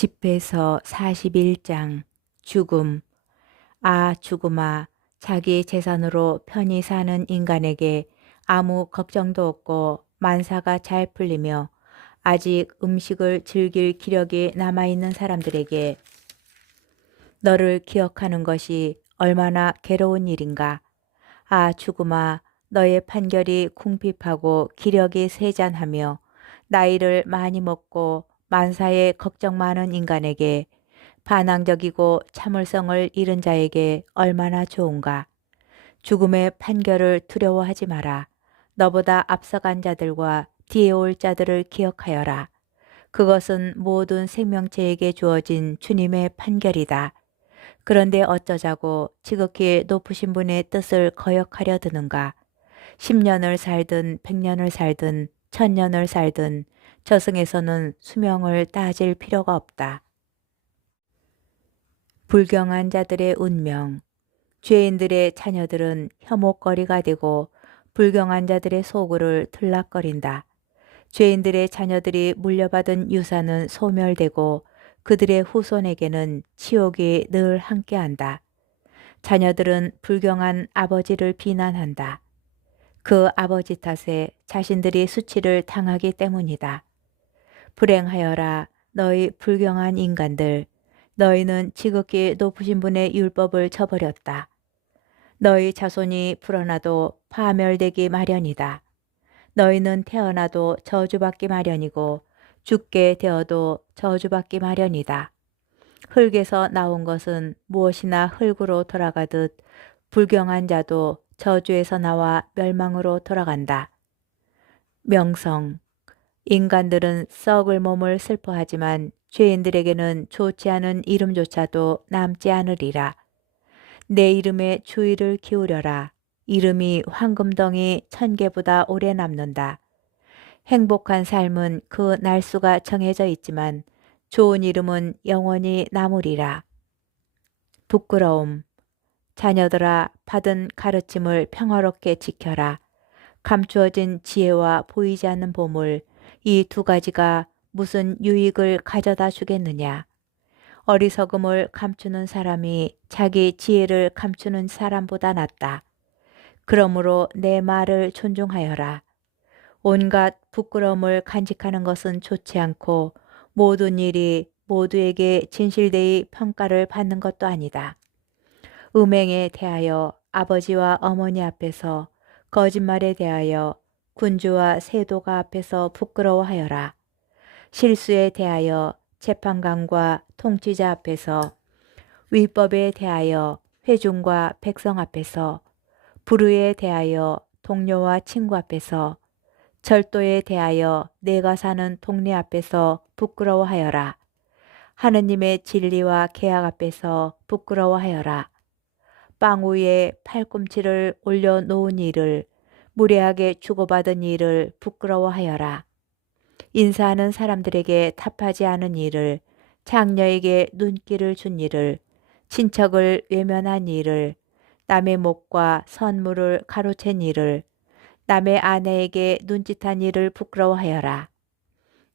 집회서 41장 죽음. 아 죽음아, 자기 재산으로 편히 사는 인간에게 아무 걱정도 없고 만사가 잘 풀리며 아직 음식을 즐길 기력이 남아있는 사람들에게 너를 기억하는 것이 얼마나 괴로운 일인가. 아 죽음아, 너의 판결이 궁핍하고 기력이 세잔하며 나이를 많이 먹고 만사에 걱정 많은 인간에게 반항적이고 참을성을 잃은 자에게 얼마나 좋은가. 죽음의 판결을 두려워하지 마라. 너보다 앞서간 자들과 뒤에 올 자들을 기억하여라. 그것은 모든 생명체에게 주어진 주님의 판결이다. 그런데 어쩌자고 지극히 높으신 분의 뜻을 거역하려 드는가. 10년을 살든 100년을 살든 1000년을 살든 저승에서는 수명을 따질 필요가 없다. 불경한 자들의 운명. 죄인들의 자녀들은 혐오거리가 되고 불경한 자들의 소굴을 들락거린다. 죄인들의 자녀들이 물려받은 유산은 소멸되고 그들의 후손에게는 치욕이 늘 함께한다. 자녀들은 불경한 아버지를 비난한다. 그 아버지 탓에 자신들이 수치를 당하기 때문이다. 불행하여라 너희 불경한 인간들. 너희는 지극히 높으신 분의 율법을 저버렸다. 너희 자손이 불어나도 파멸되기 마련이다. 너희는 태어나도 저주받기 마련이고 죽게 되어도 저주받기 마련이다. 흙에서 나온 것은 무엇이나 흙으로 돌아가듯 불경한 자도 저주에서 나와 멸망으로 돌아간다. 명성. 인간들은 썩을 몸을 슬퍼하지만 죄인들에게는 좋지 않은 이름조차도 남지 않으리라. 내 이름에 주의를 기울여라. 이름이 황금덩이 1000개보다 오래 남는다. 행복한 삶은 그 날수가 정해져 있지만 좋은 이름은 영원히 남으리라. 부끄러움. 자녀들아, 받은 가르침을 평화롭게 지켜라. 감추어진 지혜와 보이지 않는 보물, 이 두 가지가 무슨 유익을 가져다 주겠느냐. 어리석음을 감추는 사람이 자기 지혜를 감추는 사람보다 낫다. 그러므로 내 말을 존중하여라. 온갖 부끄러움을 간직하는 것은 좋지 않고 모든 일이 모두에게 진실되이 평가를 받는 것도 아니다. 음행에 대하여 아버지와 어머니 앞에서, 거짓말에 대하여 군주와 세도가 앞에서 부끄러워하여라. 실수에 대하여 재판관과 통치자 앞에서, 위법에 대하여 회중과 백성 앞에서, 불의에 대하여 동료와 친구 앞에서, 절도에 대하여 내가 사는 동네 앞에서 부끄러워하여라. 하느님의 진리와 계약 앞에서 부끄러워하여라. 빵 위에 팔꿈치를 올려놓은 일을, 무례하게 주고받은 일을 부끄러워하여라. 인사하는 사람들에게 답하지 않은 일을, 장녀에게 눈길을 준 일을, 친척을 외면한 일을, 남의 목과 선물을 가로챈 일을, 남의 아내에게 눈짓한 일을 부끄러워하여라.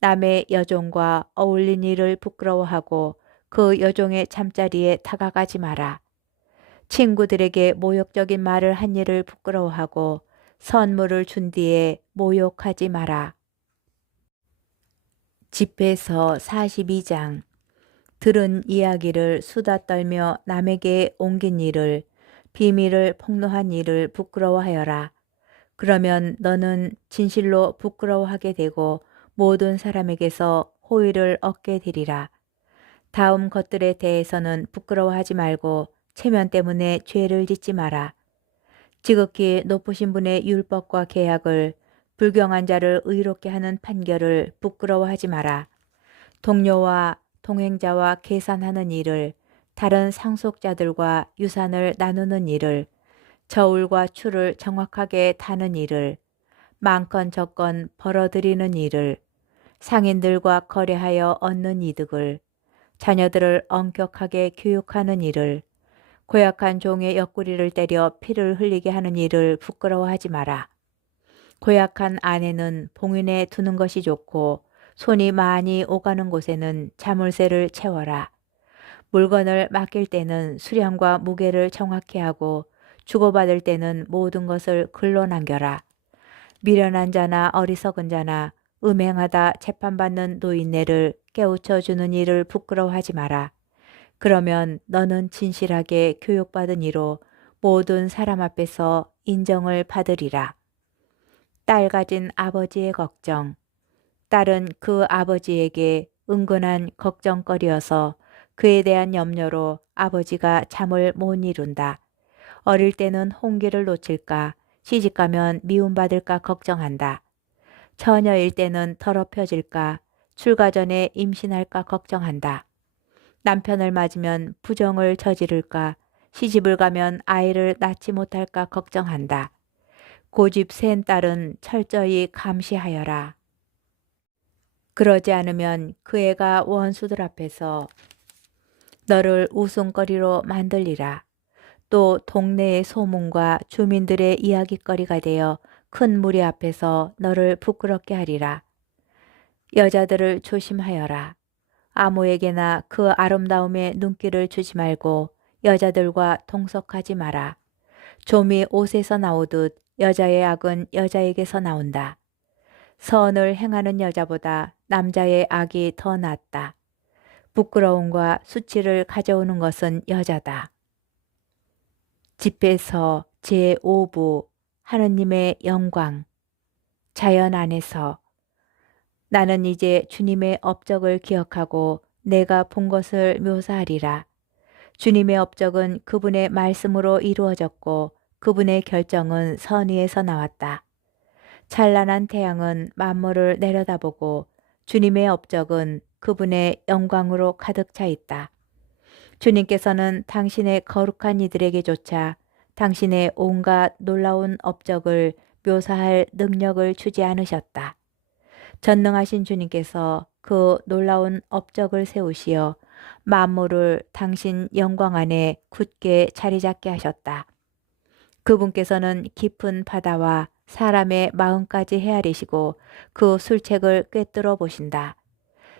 남의 여종과 어울린 일을 부끄러워하고 그 여종의 잠자리에 다가가지 마라. 친구들에게 모욕적인 말을 한 일을 부끄러워하고 선물을 준 뒤에 모욕하지 마라. 집회서 42장. 들은 이야기를 수다 떨며 남에게 옮긴 일을, 비밀을 폭로한 일을 부끄러워하여라. 그러면 너는 진실로 부끄러워하게 되고 모든 사람에게서 호의를 얻게 되리라. 다음 것들에 대해서는 부끄러워하지 말고 체면 때문에 죄를 짓지 마라. 지극히 높으신 분의 율법과 계약을, 불경한 자를 의롭게 하는 판결을 부끄러워하지 마라. 동료와 동행자와 계산하는 일을, 다른 상속자들과 유산을 나누는 일을, 저울과 추를 정확하게 다는 일을, 많건 적건 벌어들이는 일을, 상인들과 거래하여 얻는 이득을, 자녀들을 엄격하게 교육하는 일을, 고약한 종의 옆구리를 때려 피를 흘리게 하는 일을 부끄러워하지 마라. 고약한 아내는 봉인해 두는 것이 좋고 손이 많이 오가는 곳에는 자물쇠를 채워라. 물건을 맡길 때는 수량과 무게를 정확히 하고 주고받을 때는 모든 것을 글로 남겨라. 미련한 자나 어리석은 자나 음행하다 재판받는 노인네를 깨우쳐 주는 일을 부끄러워하지 마라. 그러면 너는 진실하게 교육받은 이로 모든 사람 앞에서 인정을 받으리라. 딸 가진 아버지의 걱정. 딸은 그 아버지에게 은근한 걱정거리여서 그에 대한 염려로 아버지가 잠을 못 이룬다. 어릴 때는 홍기를 놓칠까, 시집가면 미움받을까 걱정한다. 처녀일 때는 더럽혀질까, 출가 전에 임신할까 걱정한다. 남편을 맞으면 부정을 저지를까, 시집을 가면 아이를 낳지 못할까 걱정한다. 고집 센 딸은 철저히 감시하여라. 그러지 않으면 그 애가 원수들 앞에서 너를 웃음거리로 만들리라. 또 동네의 소문과 주민들의 이야깃거리가 되어 큰 무리 앞에서 너를 부끄럽게 하리라. 여자들을 조심하여라. 아무에게나 그 아름다움에 눈길을 주지 말고 여자들과 동석하지 마라. 좀이 옷에서 나오듯 여자의 악은 여자에게서 나온다. 선을 행하는 여자보다 남자의 악이 더 낫다. 부끄러움과 수치를 가져오는 것은 여자다. 집에서 제5부 하느님의 영광. 자연 안에서 나는 이제 주님의 업적을 기억하고 내가 본 것을 묘사하리라. 주님의 업적은 그분의 말씀으로 이루어졌고 그분의 결정은 선의에서 나왔다. 찬란한 태양은 만물을 내려다보고 주님의 업적은 그분의 영광으로 가득 차 있다. 주님께서는 당신의 거룩한 이들에게조차 당신의 온갖 놀라운 업적을 묘사할 능력을 주지 않으셨다. 전능하신 주님께서 그 놀라운 업적을 세우시어 만물을 당신 영광 안에 굳게 자리 잡게 하셨다. 그분께서는 깊은 바다와 사람의 마음까지 헤아리시고 그 술책을 꿰뚫어 보신다.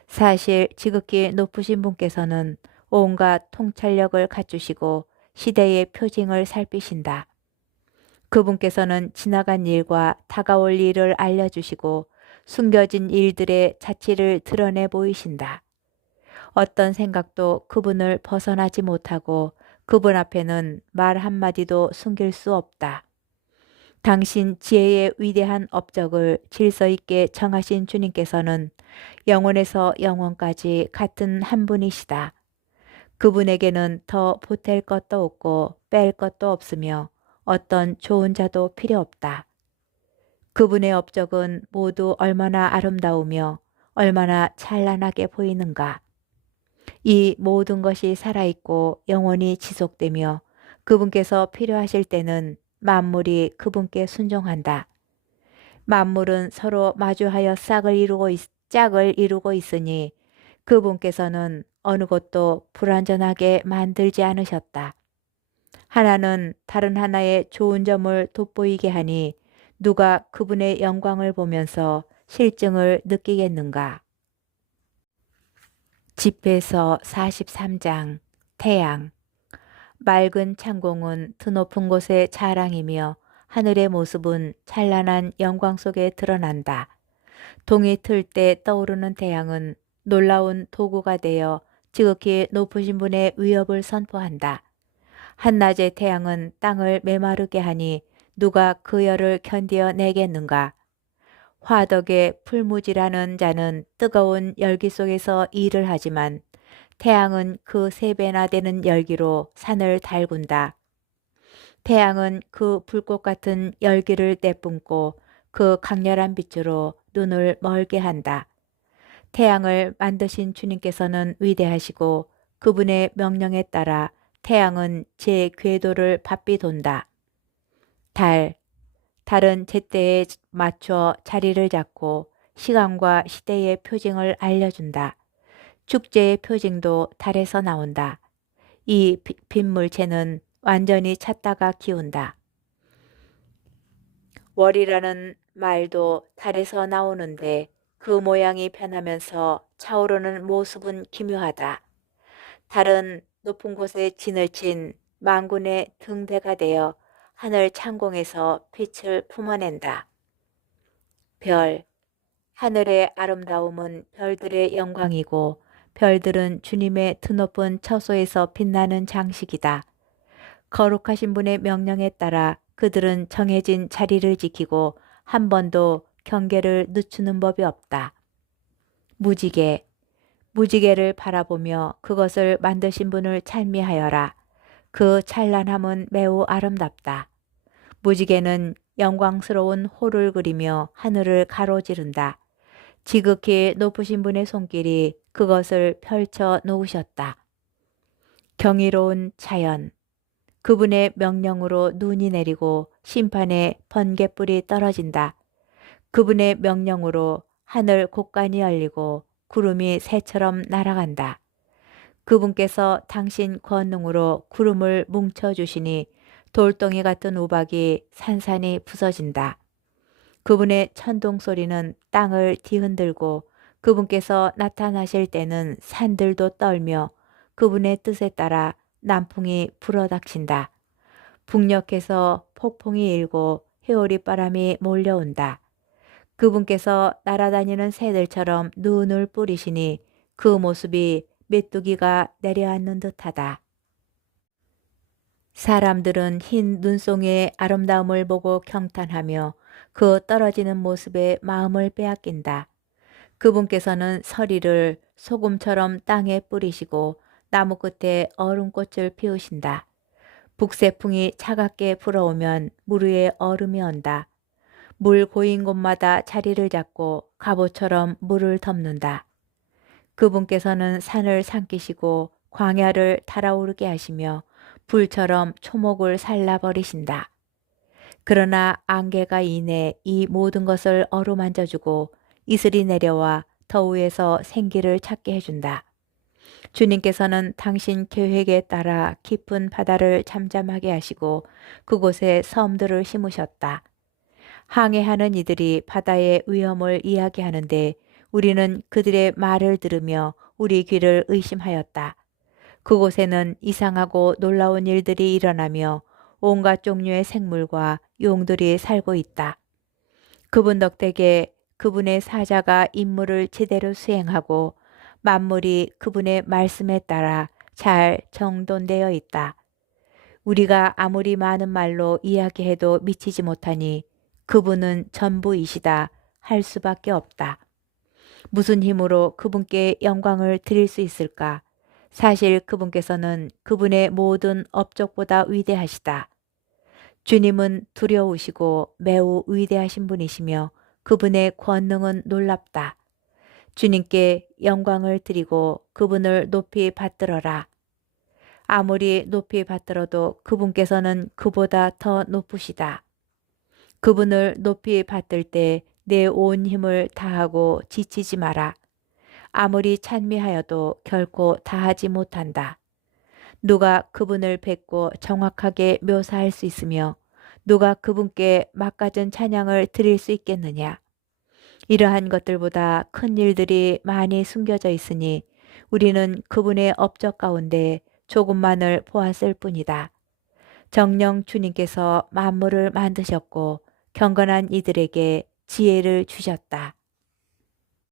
사실 지극히 높으신 분께서는 온갖 통찰력을 갖추시고 시대의 표징을 살피신다. 그분께서는 지나간 일과 다가올 일을 알려주시고 숨겨진 일들의 자취를 드러내 보이신다. 어떤 생각도 그분을 벗어나지 못하고 그분 앞에는 말 한마디도 숨길 수 없다. 당신 지혜의 위대한 업적을 질서 있게 정하신 주님께서는 영원에서 영원까지 같은 한 분이시다. 그분에게는 더 보탤 것도 없고 뺄 것도 없으며 어떤 좋은 자도 필요 없다. 그분의 업적은 모두 얼마나 아름다우며 얼마나 찬란하게 보이는가. 이 모든 것이 살아있고 영원히 지속되며 그분께서 필요하실 때는 만물이 그분께 순종한다. 만물은 서로 마주하여 짝을 이루고 있으니 그분께서는 어느 것도 불완전하게 만들지 않으셨다. 하나는 다른 하나의 좋은 점을 돋보이게 하니 누가 그분의 영광을 보면서 실증을 느끼겠는가. 집에서 43장 태양. 맑은 창공은 드높은 곳의 자랑이며 하늘의 모습은 찬란한 영광 속에 드러난다. 동이 틀 때 떠오르는 태양은 놀라운 도구가 되어 지극히 높으신 분의 위협을 선포한다. 한낮의 태양은 땅을 메마르게 하니 누가 그 열을 견디어 내겠는가. 화덕에 풀무지라는 자는 뜨거운 열기 속에서 일을 하지만 태양은 그 3배나 되는 열기로 산을 달군다. 태양은 그 불꽃 같은 열기를 내뿜고 그 강렬한 빛으로 눈을 멀게 한다. 태양을 만드신 주님께서는 위대하시고 그분의 명령에 따라 태양은 제 궤도를 바삐 돈다. 달은 제때에 맞춰 자리를 잡고 시간과 시대의 표징을 알려준다. 축제의 표징도 달에서 나온다. 이 빗물체는 완전히 찼다가 기운다. 월이라는 말도 달에서 나오는데 그 모양이 변하면서 차오르는 모습은 기묘하다. 달은 높은 곳에 진을 친 망군의 등대가 되어 하늘 창공에서 빛을 품어낸다. 별, 하늘의 아름다움은 별들의 영광이고 별들은 주님의 드높은 처소에서 빛나는 장식이다. 거룩하신 분의 명령에 따라 그들은 정해진 자리를 지키고 한 번도 경계를 늦추는 법이 없다. 무지개, 무지개를 바라보며 그것을 만드신 분을 찬미하여라. 그 찬란함은 매우 아름답다. 무지개는 영광스러운 호를 그리며 하늘을 가로지른다. 지극히 높으신 분의 손길이 그것을 펼쳐 놓으셨다. 경이로운 자연, 그분의 명령으로 눈이 내리고 심판의 번갯불이 떨어진다. 그분의 명령으로 하늘 곳간이 열리고 구름이 새처럼 날아간다. 그분께서 당신 권능으로 구름을 뭉쳐주시니 돌덩이 같은 우박이 산산이 부서진다. 그분의 천둥 소리는 땅을 뒤흔들고 그분께서 나타나실 때는 산들도 떨며 그분의 뜻에 따라 남풍이 불어닥친다. 북녘에서 폭풍이 일고 회오리 바람이 몰려온다. 그분께서 날아다니는 새들처럼 눈을 뿌리시니 그 모습이 메뚜기가 내려앉는 듯하다. 사람들은 흰 눈송이의 아름다움을 보고 경탄하며 그 떨어지는 모습에 마음을 빼앗긴다. 그분께서는 서리를 소금처럼 땅에 뿌리시고 나무 끝에 얼음꽃을 피우신다. 북새풍이 차갑게 불어오면 물 위에 얼음이 온다. 물 고인 곳마다 자리를 잡고 갑옷처럼 물을 덮는다. 그분께서는 산을 삼키시고 광야를 달아오르게 하시며 불처럼 초목을 살라버리신다. 그러나 안개가 이내 이 모든 것을 어루만져주고 이슬이 내려와 더 위에서 생기를 찾게 해준다. 주님께서는 당신 계획에 따라 깊은 바다를 잠잠하게 하시고 그곳에 섬들을 심으셨다. 항해하는 이들이 바다의 위험을 이야기하는데 우리는 그들의 말을 들으며 우리 귀를 의심하였다. 그곳에는 이상하고 놀라운 일들이 일어나며 온갖 종류의 생물과 용들이 살고 있다. 그분 덕택에 그분의 사자가 임무를 제대로 수행하고 만물이 그분의 말씀에 따라 잘 정돈되어 있다. 우리가 아무리 많은 말로 이야기해도 미치지 못하니 그분은 전부이시다 할 수밖에 없다. 무슨 힘으로 그분께 영광을 드릴 수 있을까? 사실 그분께서는 그분의 모든 업적보다 위대하시다. 주님은 두려우시고 매우 위대하신 분이시며 그분의 권능은 놀랍다. 주님께 영광을 드리고 그분을 높이 받들어라. 아무리 높이 받들어도 그분께서는 그보다 더 높으시다. 그분을 높이 받들 때 내 온 힘을 다하고 지치지 마라. 아무리 찬미하여도 결코 다하지 못한다. 누가 그분을 뵙고 정확하게 묘사할 수 있으며 누가 그분께 막가진 찬양을 드릴 수 있겠느냐. 이러한 것들보다 큰 일들이 많이 숨겨져 있으니 우리는 그분의 업적 가운데 조금만을 보았을 뿐이다. 정녕 주님께서 만물을 만드셨고 경건한 이들에게 지혜를 주셨다.